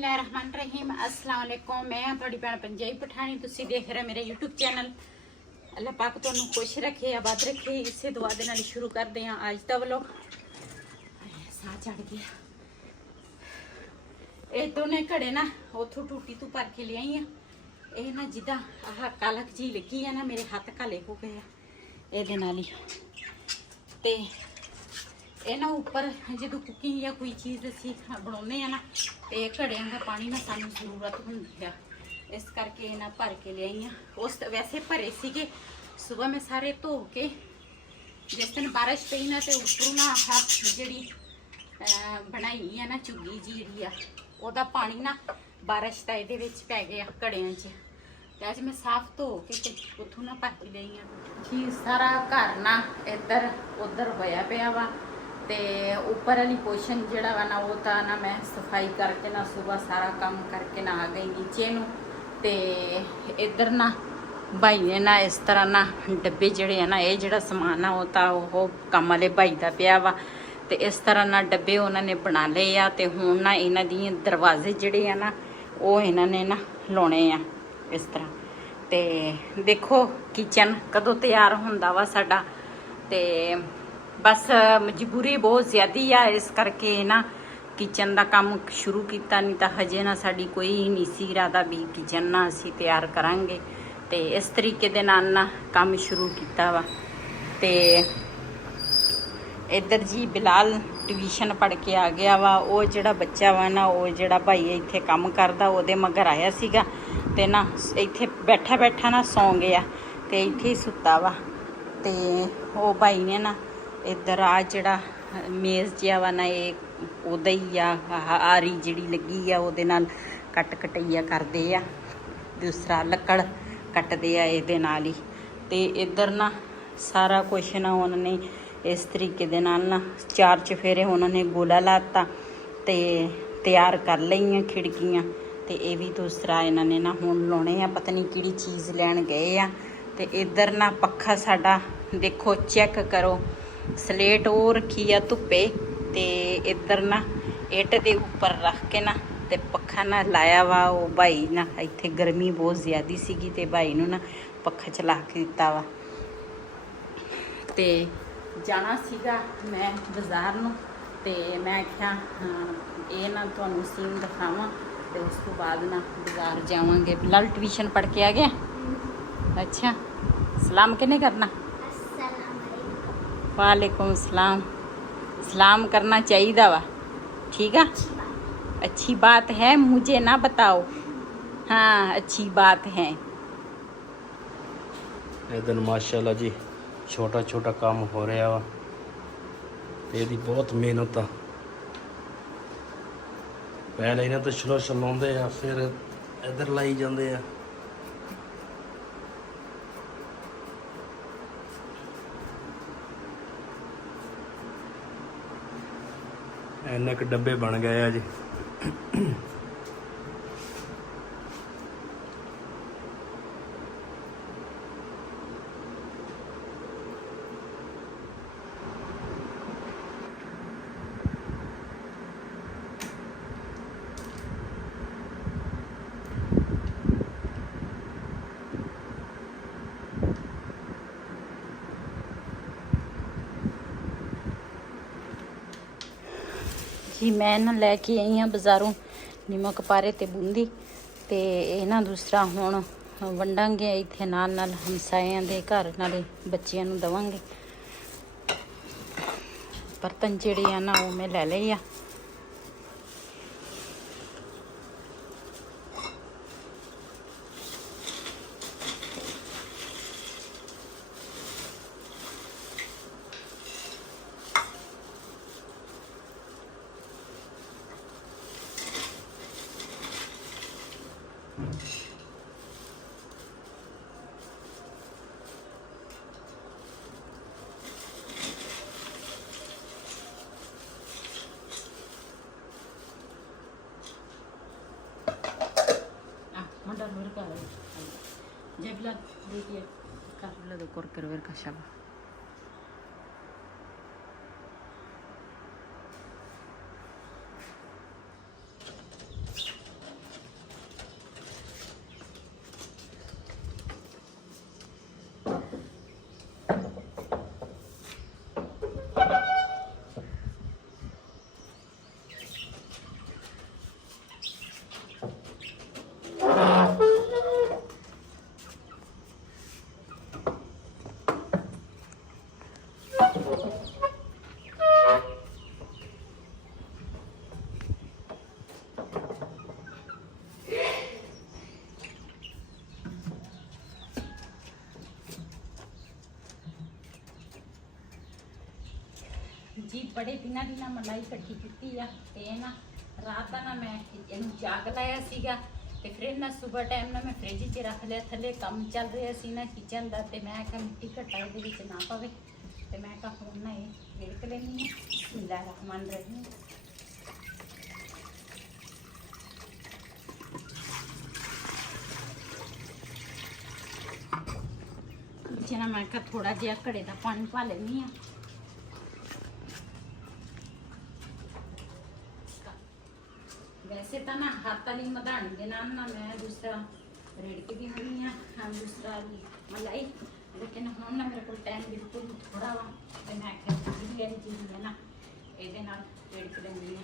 बिस्मिल्लाहिर्रहमानिर्रहीम अस्सलाम वालेकुम। मैं थोड़ी भैन पंजाबी पठानी, तुसी देख रहे मेरे यूट्यूब चैनल। अल्लाह पाक तुहानू खुश रखे, आबाद रखे, इसे दुआ दे नाल शुरू करते हैं आज का व्लॉग। साह चढ़ गया। ये दोने घड़े ना उथों टूटी तू भर के लियाई आ। ये ना जिदा आह कलक जी लगी है ना, मेरे हाथ काले हो गए ये नाल ही। ते ये ना उपर जो कुकिंग या कोई चीज़ असी बनाने ना, तो घड़िया का पानी ना सानू जरूरत होंगी है, इस करके ना भर के लियाई आ। उस वैसे भरे सीगे, सुबह में सारे धो के, जिस दिन बारिश पई ना तो उपरों ना आह जी बनाई है ना चुगी जी आ, ओदा पानी ना बारिश का ये पै गया घड़िया च। अज मैं साफ धो के उतों ना भर के लियाई आ जी। सारा घर ना इधर उधर होया पिया वा, ते उपर वाली पोर्शन जिहड़ा वा ना वो तो ना मैं सफाई करके ना सुबह सारा काम करके ना आ गई नीचे नूं। ते इधर ना भाई ने ना इस तरह ना डब्बे जिहड़े है ना, ये जिहड़ा समान आ वो काम वाले भाई दा पिया वा, ते इस तरह ना डब्बे उन्होंने बना लए आ। ते हुण ना इन्हां दी दरवाजे जिहड़े आ ना वो इन्हां ने ना लाउणे आ इस तरह। ते देखो किचन कदों तैयार हुंदा वा साडा, ते बस मजबूरी बहुत ज़्यादा आ, इस करके ना किचन का काम शुरू किया, नहीं तो हजे ना साड़ी कोई नहीं सी इरादा भी किचन ना असी तैयार करांगे। तो इस तरीके दे नाल ना काम शुरू किया वा। ते इधर जी बिलाल ट्यूशन पढ़ के आ गया वा। वो जिहड़ा बच्चा वा ना, वो जिहड़ा भाई इत्थे काम करदा ओहदे मगर आया सीगा, ते ना इत्थे बैठा बैठा ना सौ गया, ते इत्थे ही सुत्ता वा। ते वो भाई ने ना इधर आ जिहड़ा मेज़ जिहा वा ना, ये ओहदा ही आ, आरी जिहड़ी लगी आ ओहदे नाल कट कटैया करदे आ, दूसरा लक्कड़ कटदे आ इहदे नाल ही। ते इधर ना सारा कुछ ना उन्होंने इस तरीके दे नाल ना चार चफेरे उन्होंने गोला लाता, ते तैयार कर लईयां खिड़कियां। ते ये भी दूसरा इन्होंने ना हुण लाउणे आ, पता नहीं किहड़ी चीज़ लैण गए आ। ते इधर ना पक्खा साडा देखो चेक करो, स्लेट वो रखी आ धुप्पे, ते इधर ना इट दे उपर रख के ना ते पक्खा ना लाया वा। वो भाई ना इत्थे गर्मी बहुत ज़्यादा सीगी, ते भाई नूं ना पक्खा चला के दिता वा। ते जाना सीगा मैं बाज़ार नूं, ते मैं आख्या ये ना तुहानूं सीन दिखावां, ते उस तो बाद ना बाज़ार जावांगे। बिलाल ट्यूशन पढ़ के आ गया। अच्छा, सलाम किन्ने करना? वालेकुम सलाम। सलाम करना चाहिए वा, ठीक है, अच्छी बात है, मुझे ना बताओ। हाँ अच्छी बात है। इधर माशाल्लाह जी छोटा छोटा काम हो रहा वा, ਇਹਦੀ बहुत मेहनत आ। पहले इन्हें तो चलो चलाते आ, फिर इधर लाई जाते आ। इन्ने क डब्बे बन गए आ जी। जी मैं ना लैके आई हाँ बाज़ारों निमक पारे ते बूंदी, ते ये ना दूसरा हुण वंडांगे इत्थे नाल नाल हमसाइयां दे घर, नाले बच्चियां नूं दवांगे। बर्तन जिहड़े आ ना वो मैं लै लए आ। Jabla, देखिए काफला दो कर करवेर का शब। ਜੀ ਬੜੇ ਦਿਨਾਂ ਦੀ ਨਾ ਮਲਾਈ ਇਕੱਠੀ ਕੀਤੀ ਆ ਤੇ ਨਾ ਰਾਤ ਦਾ ਨਾ ਮੈਂ ਇਹਨੂੰ ਜਾਗ ਲਾਇਆ ਸੀਗਾ ਤੇ ਫਿਰ ਨਾ ਸਵੇਰ ਟਾਈਮ ਨਾ ਮੈਂ ਫ੍ਰਿਜ 'ਚ ਰੱਖ ਲਿਆ। ਥੱਲੇ ਕੰਮ ਚੱਲ ਰਿਹਾ ਸੀ ਨਾ ਕਿਚਨ ਦਾ ਤੇ ਮੈਂ ਕਿਹਾ ਮਿੱਟੀ ਘੱਟਾ ਇਹਦੇ ਵਿੱਚ ਨਾ ਪਵੇ ਤੇ ਮੈਂ ਕਿਹਾ ਹੁਣ ਨਾ ਇਹ ਵੇਖ ਲੈਣੀ ਹੈ। ਬਿਸਮਿਲ੍ਲਾਹਿਰ ਰਹਿਮਾਨ ਰਹੀਮ। ਜਿਹਨਾਂ ਮੈਂ ਕਿਹਾ ਥੋੜਾ ਜਿਹਾ ਘੜੇ ਦਾ ਪਾਣੀ ਪਾ ਲੈਣੀ ਆ। ਵੈਸੇ ਤਾਂ ਨਾ ਹੱਥ ਵਾਲੀ ਮਧਾਣੀ ਦੇ ਨਾਲ ਨਾ ਮੈਂ ਦੂਸਰਾ ਰਿੜਕਦੀ ਹੁੰਦੀ ਆ ਦੂਸਰਾ ਮਲਾਈ, ਲੇਕਿਨ ਹੁਣ ਨਾ ਮੇਰੇ ਕੋਲ ਟਾਈਮ ਬਿਲਕੁਲ ਥੋੜਾ ਵਾ ਤੇ ਮੈਂ ਕਿਹਾ ਜਿਹੜੀ ਇਹ ਚੀਜ਼ ਹੈ ਨਾ ਇਹਦੇ ਨਾਲ ਰਿੜਕ ਲੈਂਦੀ ਆ।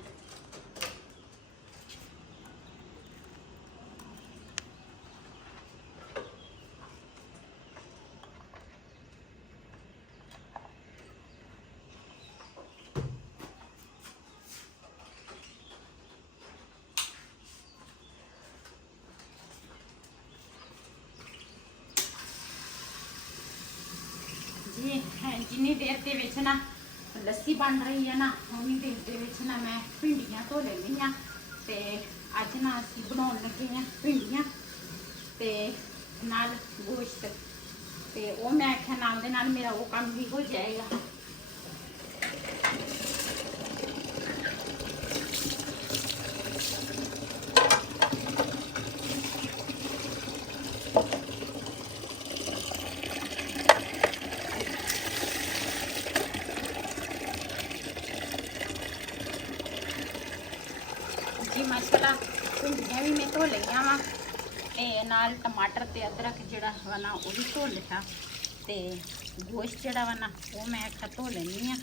ਜੀ ਜਿੰਨੀ ਦੇਰ ਦੇ ਵਿੱਚ ਨਾ ਲੱਸੀ ਬਣ ਰਹੀ ਹੈ ਨਾ ਉਨੀ ਦੇਰ ਦੇ ਵਿੱਚ ਨਾ ਮੈਂ ਭਿੰਡੀਆਂ ਧੋ ਲੈਂਦੀ ਆ। ਤੇ ਅੱਜ ਨਾ ਅਸੀਂ ਬਣਾਉਣ ਲੱਗੇ ਆ ਭਿੰਡੀਆਂ ਤੇ ਨਾਲ ਗੋਸ਼ਤ, ਤੇ ਉਹ ਮੈਂ ਆਖਿਆ ਨਾਲ ਦੇ ਨਾਲ ਮੇਰਾ ਉਹ ਕੰਮ ਵੀ ਹੋ ਜਾਏਗਾ। जी माशाल्लाह भिंडियां भी मैं धो लईयां वा ते नाल टमाटर ते अदरक जिहड़ा वा ना वो भी धो लिया ते गोश्त जिहड़ा वा ना वो मैं आखिया धो लैनी आ।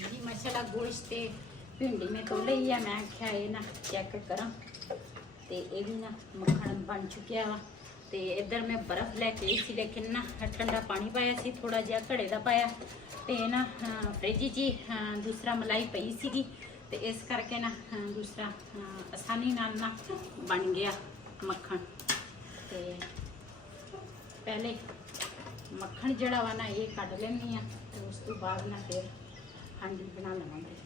जी माशाल्लाह गोश्त ते भिंडी में धो लई है। मैं आख्या ये ना चेक करा तो ये भी ना मक्खन बन चुकिया वा। तो इधर मैं बर्फ लैके आई थी लेकिन ना ठंडा पानी पाया सी, थोड़ा जिहा घड़े का पाया तो ना फ्रिज ही दूसरा मलाई पई सी तो इस करके ना दूसरा आसानी नाल ना बन गया मक्खन। तो पहले मक्खन जड़ा वा ना ये कढ़ लैनी आ तो उस तो बाद ना फिर हांडी बना लवांगे।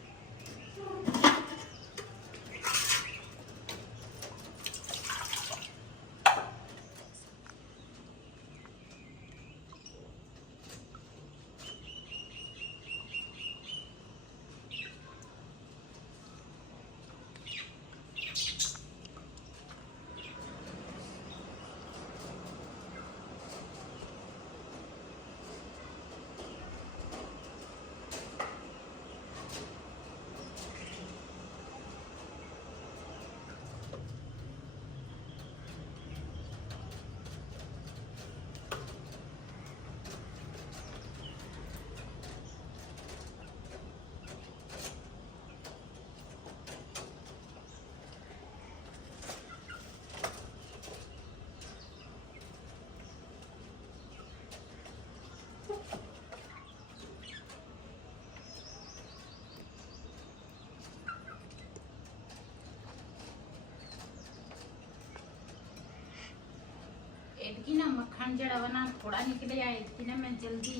इसकी ना मक्खन जड़ा वा ना थोड़ा निकले आ, इसकी ना मैं जल्दी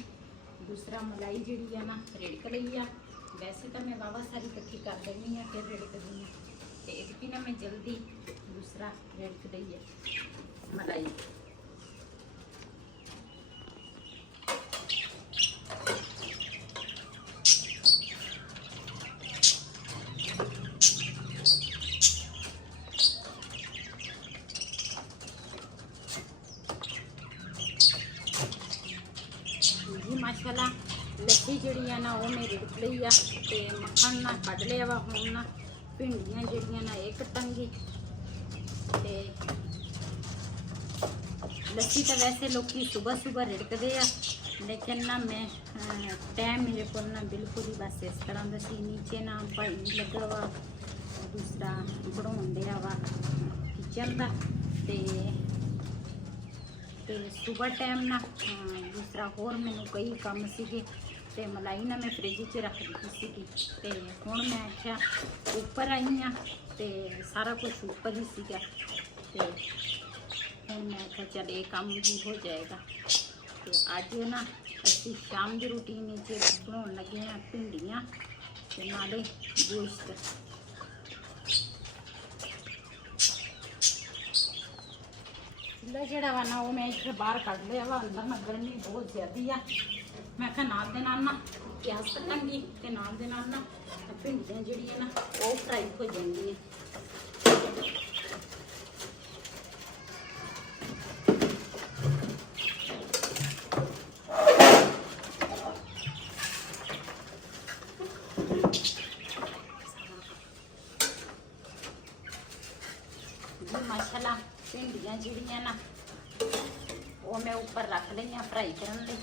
दूसरा मलाई जी है ना रिड़क ली आ। वैसे तो मैं वावा सारी इकट्ठी कर देनी है फिर रिड़क दी तो इसकी ना मैं जल्दी दूसरा रिड़क ली है मलाई। माशाल्लाह लस्सी जिहड़ी है ना वो मैं रिड़क ली आ ते मक्खन ना कढ़ लिया वा। हुण ना भिंडियां जिहड़ियां ना एक कटांगी ते लस्सी तो वैसे लोग सुबह सुबह रिड़कते आ लेकिन ना मैं टाइम मेरे को ना बिल्कुल ही बस इस तरह का सी। नीचे ना भाई लगा वा दूसरा बनाउण दिया वा किचन का ते सुबह टाइम ना दूसरा होर मैनू कई काम सीगे ਤੇ ਮਲਾਈ ਨਾ ਮੈਂ ਫ੍ਰਿਜ 'ਚ ਰੱਖ ਦਿੱਤੀ ਸੀਗੀ ਤੇ ਹੁਣ ਮੈਂ ਆਖਿਆ ਉੱਪਰ ਆਈ ਹਾਂ ਤੇ ਸਾਰਾ ਕੁਝ ਉੱਪਰ ਹੀ ਸੀਗਾ ਤੇ ਹੁਣ ਮੈਂ ਆਖਿਆ ਚੱਲ ਇਹ ਕੰਮ ਵੀ ਹੋ ਜਾਏਗਾ। ਤੇ ਅੱਜ ਨਾ ਅਸੀਂ ਸ਼ਾਮ ਦੀ ਰੂਟੀਨ ਵਿੱਚ ਬਣਾਉਣ ਲੱਗੇ ਹਾਂ ਭਿੰਡੀਆਂ ਤੇ ਨਾਲੇ ਗੋਸ਼ਤ। ਚੁੱਲ੍ਹਾ ਜਿਹੜਾ ਵਾ ਨਾ ਉਹ ਮੈਂ ਇੱਥੇ ਬਾਹਰ ਕੱਢ ਲਿਆ ਵਾ, ਅੰਦਰ ਨਾ ਗਰਮੀ ਬਹੁਤ ਜ਼ਿਆਦਾ ਆ। ਮੈਂ ਕਿਹਾ ਨਾਲ ਦੇ ਨਾਲ ਨਾ ਪਿਆਜ਼ ਕੱਟਾਂਗੀ ਤੇ ਨਾਲ ਦੇ ਨਾਲ ਨਾ ਭਿੰਡੀਆਂ ਜਿਹੜੀਆਂ ਨਾ ਉਹ ਫਰਾਈ ਹੋ ਜਾਂਦੀਆਂ। जी माशाल्लाह भिंडियां ਜਿਹੜੀਆਂ ना वो मैं ऊपर रख लई फ्राई करने लई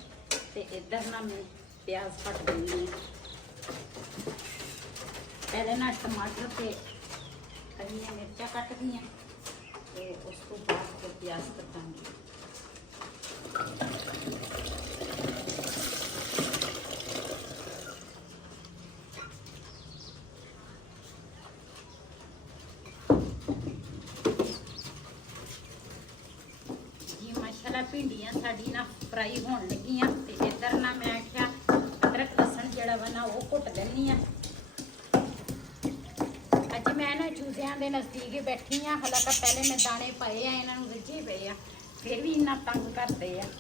ते इधर ना मैं प्याज कट देनी है। पहले ना टमाटर ते हरी मिर्चा कट दी ते उस तो बाद फिर प्याज कटांगी। भिंडियां साड़ी ना फ्राई होने लगियां ते इधर ना मैं आख्या अदरक लसन जड़ा वा ना वो कुट देनी है। अज मैं ना चूजियां दे नज़दीक बैठी हाँ, हालांकि पहले मैं दाने पाए आ, इन्हां नूं रिझे पे आ, फिर भी इन्ना तंग करते आ।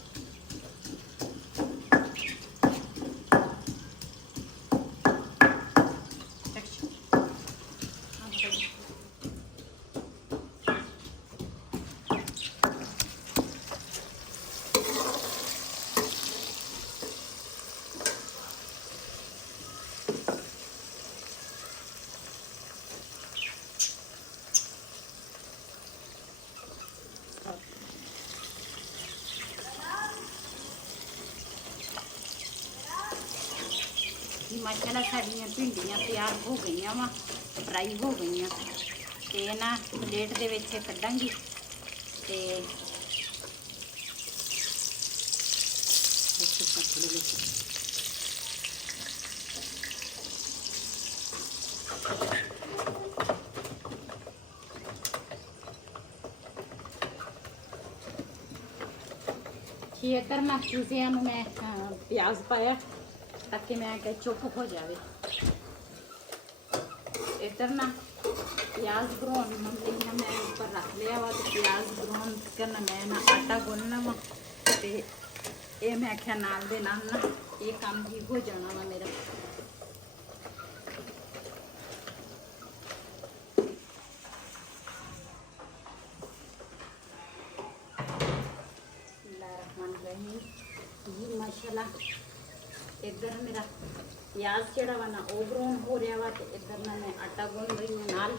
माशाल्लाह साड़ियाँ भिंडियां तैयार हो गई वा, फ्राई हो गई ते ना प्लेट दे विच कड्डांगी ते इधर ना चूजियां नूं मैं प्याज पाया ताकि मैं कहीं चुप हो जाए। इधर ना प्याज ब्राउन ना मैं ऊपर रख लिया वा तो प्याज ब्राउन करना मैं ना आटा गुनना वा ते ये मैं आख्या नाल दे नाल ना ये काम भी हो जाना वा मेरा। माशाल्लाह इधर मेरा प्याज जड़ा वा ना वो ब्राउन हो रहा वा तो इधर ना मैं आटा गुन रही हूँ नाल।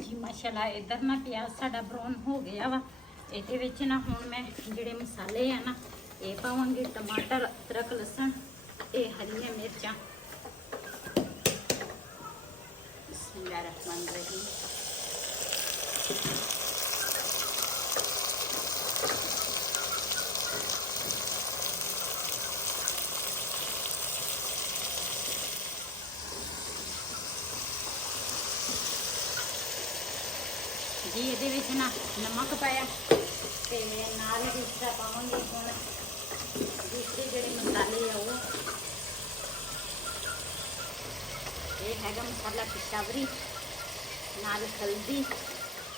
जी माशाल्लाह इधर ना प्याज साडा ब्राउन हो गया वा। इहदे विच ना हुण मैं जिहड़े मसाले है ना ये पावांगी, टमाटर, अदरक, लसन ते हरियां मिर्चां। बिस्मिल्लाहिर्रहमानिर्रहीम। जी ये ना नमक पाया ते नाल दूसरा पावांगी हुण दूसरे जिहड़े मसाले आ वो ये हैगा मसाला पिशावरी नाल हल्दी।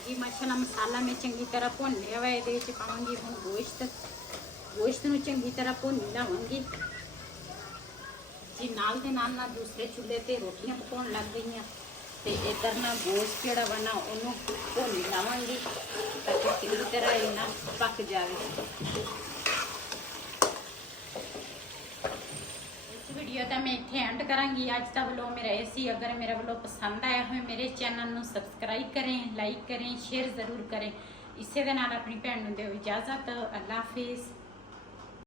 जी माशाल्लाह मसाला मैं चंगी तरह भुन लिया वा। ये पावांगी हुण गोश्त नूं चंगी तरह भुन लावांगी जी। नाल दे नाल ना दूसरे चूल्हे ते रोटियां पकाउण लग गई ते इधर ना गोश्त जिहड़ा वा ना उहनूं भुन लावांगी ताकि चंगी तरह ये ना पक जाए। वीडियो तो मैं इत्थे एंड करांगी। अज का व्लॉग मेरा ऐसी, अगर मेरा व्लॉग पसंद आया हो मेरे चैनल नूं सबसक्राइब करें, लाइक करें, शेयर ज़रूर करें। इसे दे नाल अपनी भैन नूं दिओ इजाज़त। अल्लाह हाफिज़।